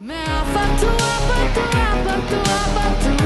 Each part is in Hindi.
मैं आफत हूँ, आफत हूँ, आफत हूँ, आफत हूँ।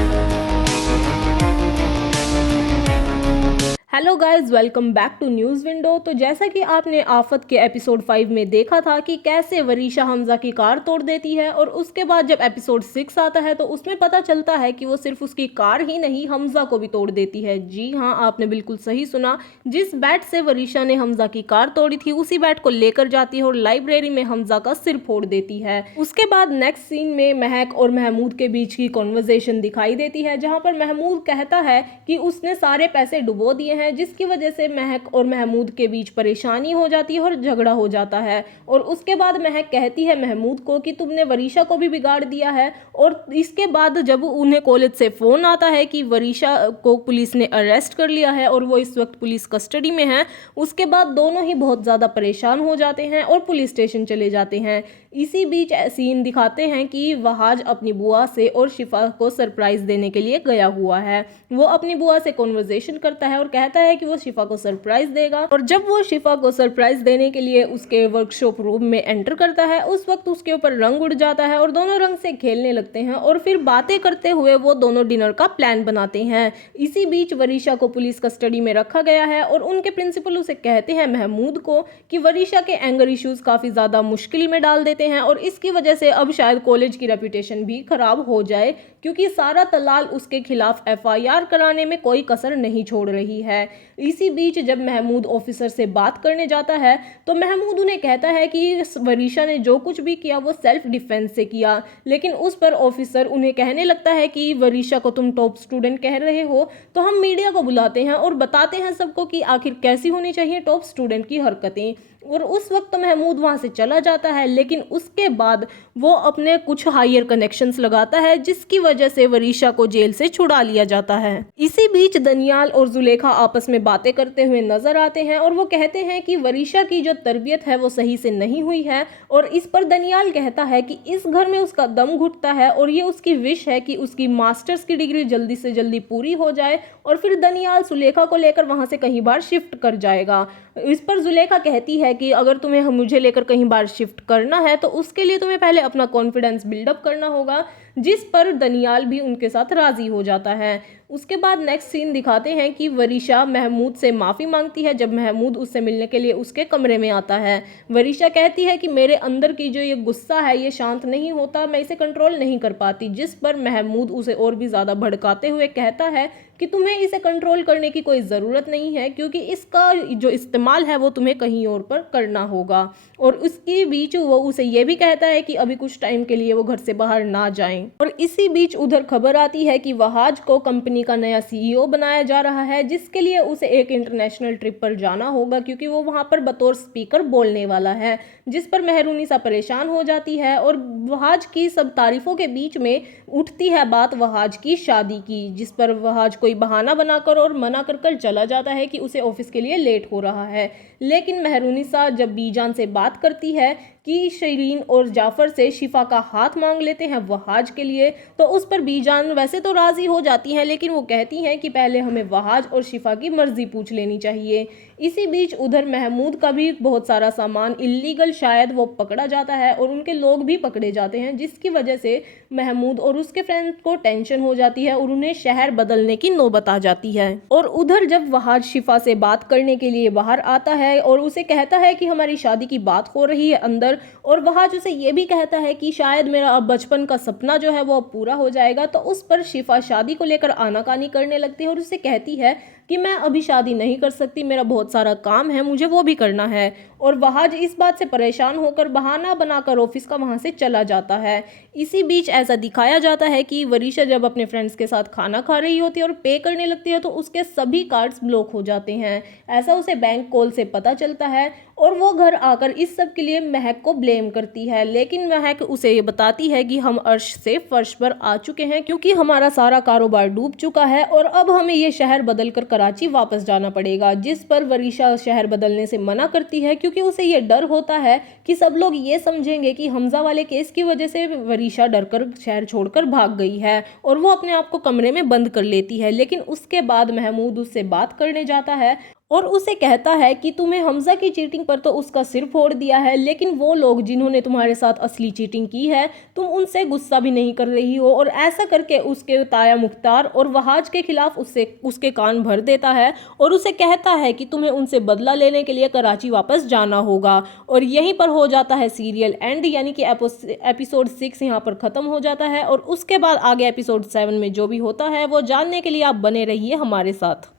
Hello guys, welcome back to News Window. तो जैसा कि आपने आफत के एपिसोड 5 में देखा था कि कैसे वरीशा हमजा की कार तोड़ देती है, और उसके बाद जब एपिसोड 6 आता है तो उसमें पता चलता है कि वो सिर्फ उसकी कार ही नहीं हमजा को भी तोड़ देती है। जी हाँ, आपने बिल्कुल सही सुना। जिस बैट से वरीशा ने हमजा की कार तोड़ी थी उसी बैट को लेकर जाती है और लाइब्रेरी में हमजा का सिर फोड़ देती है। उसके बाद नेक्स्ट सीन में महक और महमूद के बीच की कॉन्वर्जेशन दिखाई देती है, जहाँ पर महमूद कहता है कि उसने सारे पैसे डुबो दिए हैं, जिसकी वजह से महक और महमूद के बीच परेशानी हो जाती है और झगड़ा हो जाता है। और उसके बाद महक कहती है महमूद को कि तुमने वरीशा को भी बिगाड़ दिया है। और इसके बाद जब उन्हें कॉलेज से फोन आता है कि वरीशा को पुलिस ने अरेस्ट कर लिया है और वो इस वक्त पुलिस कस्टडी में है, उसके बाद दोनों ही बहुत ज़्यादा परेशान हो जाते हैं और पुलिस स्टेशन चले जाते हैं। इसी बीच सीन दिखाते हैं कि वहाज अपनी बुआ से और शिफा को सरप्राइज देने के लिए गया हुआ है। वो अपनी बुआ से कॉन्वर्जेशन करता है और कहता है कि वो शिफा को सरप्राइज देगा। और जब वो शिफा को सरप्राइज देने के लिए उसके वर्कशॉप रूम में एंटर करता है, उस वक्त उसके ऊपर रंग उड़ जाता है और दोनों रंग से खेलने लगते हैं और फिर बातें करते हुए वो दोनों डिनर का प्लान बनाते हैं। इसी बीच वरीशा को पुलिस कस्टडी में रखा गया है और उनके प्रिंसिपल उसे कहते हैं महमूद को कि वरीशा के एंगर इश्यूज काफी ज्यादा मुश्किल में डाल देते हैं और इसकी वजह से अब शायद कॉलेज की रेपुटेशन भी खराब हो जाए, क्योंकि सारा तलाल उसके खिलाफ एफआईआर कराने में कोई कसर नहीं छोड़ रही है। इसी बीच जब महमूद ऑफिसर से बात करने जाता है तो महमूद उन्हें कहता है कि वरीशा ने जो कुछ भी किया वो सेल्फ डिफेंस से किया, लेकिन उस पर ऑफिसर उन्हें कहने लगता है कि वरीशा को तुम टॉप स्टूडेंट कह रहे हो, तो हम मीडिया को बुलाते हैं और बताते हैं सबको कि आखिर कैसी होनी चाहिए टॉप स्टूडेंट की हरकतें। और उस वक्त तो महमूद वहां से चला जाता है, लेकिन उसके बाद वो अपने कुछ हायर कनेक्शंस लगाता है, जिसकी वजह से वरीशा को जेल से छुड़ा लिया जाता है। इसी बीच दनियाल और जुलेखा आपस में बातें करते हुए नजर आते हैं और वो कहते हैं कि वरीशा की जो तरबियत है वो सही से नहीं हुई है। और इस पर दनियाल कहता है कि इस घर में उसका दम घुटता है और ये उसकी विश है कि उसकी मास्टर्स की डिग्री जल्दी से जल्दी पूरी हो जाए और फिर दनियाल सुलेखा को लेकर वहां से कहीं बार शिफ्ट कर जाएगा। इस पर जुलेखा कहती है कि अगर तुम्हें मुझे लेकर कहीं बार शिफ्ट करना है तो उसके लिए तुम्हें पहले अपना कॉन्फिडेंस बिल्डअप करना होगा, जिस पर दनियाल भी उनके साथ राजी हो जाता है। उसके बाद नेक्स्ट सीन दिखाते हैं कि वरीशा महमूद से माफ़ी मांगती है जब महमूद उससे मिलने के लिए उसके कमरे में आता है। वरीशा कहती है कि मेरे अंदर की जो ये गुस्सा है ये शांत नहीं होता, मैं इसे कंट्रोल नहीं कर पाती, जिस पर महमूद उसे और भी ज़्यादा भड़काते हुए कहता है कि तुम्हें इसे कंट्रोल करने की कोई ज़रूरत नहीं है, क्योंकि इसका जो इस्तेमाल है वो तुम्हें कहीं और पर करना होगा। और उसके बीच वो उसे ये भी कहता है कि अभी कुछ टाइम के लिए वो घर से बाहर ना जाएं। और इसी बीच उधर खबर आती है कि वहाज को कंपनी का नया सीईओ बनाया जा रहा है, जिसके लिए उसे एक इंटरनेशनल ट्रिप पर जाना होगा, क्योंकि वो वहां पर बतौर स्पीकर बोलने वाला है। जिस पर मेहरूनिसा परेशान हो जाती है और वहाज की सब तारीफों के बीच में उठती है बात वहाज की शादी की, जिस पर वहाज कोई बहाना बनाकर और मना कर चला जाता है कि उसे ऑफिस के लिए लेट हो रहा है। लेकिन मेहरूनिसा जब बीजान से बात करती है कि शरीन और जाफर से शिफा का हाथ मांग लेते हैं वहाज के लिए, तो उस पर बीजान वैसे तो राजी हो जाती हैं, लेकिन वो कहती हैं कि पहले हमें वहाज और शिफा की मर्जी पूछ लेनी चाहिए। इसी बीच उधर महमूद का भी बहुत सारा सामान इलीगल शायद वो पकड़ा जाता है और उनके लोग भी पकड़े जाते हैं, जिसकी वजह से महमूद और उसके फ्रेंड को टेंशन हो जाती है और उन्हें शहर बदलने की नौबत आ जाती है। और उधर जब वहाज शिफा से बात करने के लिए बाहर आता है और उसे कहता है कि हमारी शादी की बात हो रही है अंदर, और वहाज उसे ये भी कहता है कि शायद मेरा अब बचपन का सपना जो है वो अब पूरा हो जाएगा, तो उस पर शिफा शादी को लेकर आनाकानी करने लगती है और उसे कहती है कि मैं अभी शादी नहीं कर सकती, मेरा बहुत सारा काम है, मुझे वो भी करना है। और वहाज इस बात से परेशान होकर बहाना बनाकर ऑफिस का वहां से चला जाता है। इसी बीच ऐसा दिखाया जाता है कि वरीशा जब अपने फ्रेंड्स के साथ खाना खा रही होती है और पे करने लगती है तो उसके सभी कार्ड्स ब्लॉक हो जाते हैं। ऐसा उसे बैंक कॉल से पता चलता है और वो घर आकर इस सब के लिए महक को ब्लेम करती है, लेकिन महक उसे ये बताती है कि हम अर्श से फर्श पर आ चुके हैं, क्योंकि हमारा सारा कारोबार डूब चुका है और अब हमें ये शहर बदलकर कराची वापस जाना पड़ेगा। जिस पर वरीशा शहर बदलने से मना करती है, क्योंकि उसे ये डर होता है कि सब लोग ये समझेंगे कि हमजा वाले केस की वजह से वरीशा डरकर शहर छोड़कर भाग गई है, और वो अपने आप को कमरे में बंद कर लेती है। लेकिन उसके बाद महमूद उससे बात करने जाता है और उसे कहता है कि तुम्हें हमजा की चीटिंग पर तो उसका सिर फोड़ दिया है, लेकिन वो लोग जिन्होंने तुम्हारे साथ असली चीटिंग की है तुम उनसे गुस्सा भी नहीं कर रही हो। और ऐसा करके उसके ताया मुख्तार और वहाज के खिलाफ उसके कान भर देता है और उसे कहता है कि तुम्हें उनसे बदला लेने के लिए कराची वापस जाना होगा। और यहीं पर हो जाता है सीरियल एंड, यानी कि एपिसोड 6 यहाँ पर ख़त्म हो जाता है। और उसके बाद आगे एपिसोड 7 में जो भी होता है वो जानने के लिए आप बने रहिए हमारे साथ।